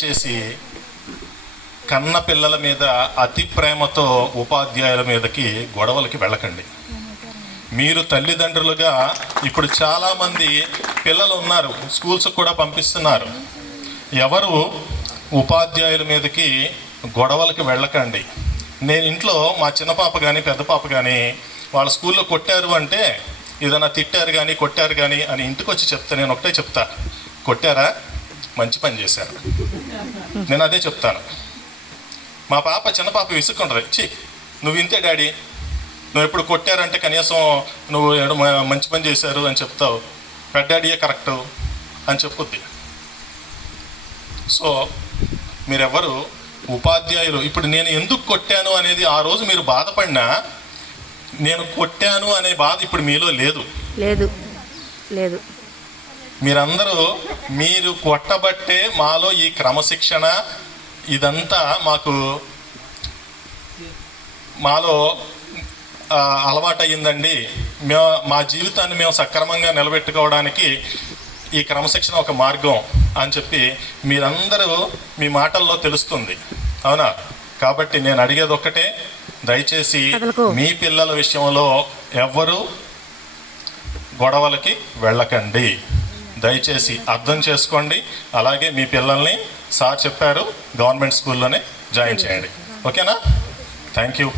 దయచేసి కన్న పిల్లల మీద అతి ప్రేమతో ఉపాధ్యాయుల మీదకి గొడవలకి వెళ్ళకండి. మీరు తల్లిదండ్రులుగా ఇప్పుడు చాలామంది పిల్లలు ఉన్నారు, స్కూల్స్కి కూడా పంపిస్తున్నారు. ఎవరు ఉపాధ్యాయుల మీదకి గొడవలకి వెళ్ళకండి. నేను ఇంట్లో మా చిన్న పాప కానీ పెద్ద పాప కానీ వాళ్ళ స్కూల్లో కొట్టారు అంటే, ఏదైనా తిట్టారు కానీ కొట్టారు కానీ అని ఇంటికి వచ్చి చెప్తా. నేను ఒకటే చెప్తా, కొట్టారా, మంచి పని చేశారు. నేను అదే చెప్తాను. మా పాప చిన్న పాప విసుక్కుంటుంది, చి నువ్వు ఇంతే డాడీ, నువ్వు ఎప్పుడు కొట్టారంటే కనీసం నువ్వు మంచి పని చేశారు అని చెప్తావు, పెద్ద డాడీయే కరెక్టు అని చెప్పుద్ది. సో మీరెవరు ఉపాధ్యాయులు, ఇప్పుడు నేను ఎందుకు కొట్టాను అనేది ఆ రోజు మీరు బాధపడినా, నేను కొట్టాను అనే బాధ ఇప్పుడు మీలో లేదు. లేదు లేదు. మీరందరూ మీరు కొట్టబట్టే మాలో ఈ క్రమశిక్షణ ఇదంతా మాలో అలవాటయ్యిందండి. మా జీవితాన్ని మేము సక్రమంగా నిలబెట్టుకోవడానికి ఈ క్రమశిక్షణ ఒక మార్గం అని చెప్పి మీరందరూ మీ మాటల్లో తెలుస్తుంది, అవునా? కాబట్టి నేను అడిగేది ఒక్కటే, దయచేసి మీ పిల్లల విషయంలో ఎవ్వరూ గొడవలకి వెళ్ళకండి. దయచేసి అర్థం చేసుకోండి. అలాగే మీ పిల్లల్ని సార్ చెప్పారు గవర్నమెంట్ స్కూల్లోనే జాయిన్ చేయండి. ఓకేనా? Thank you.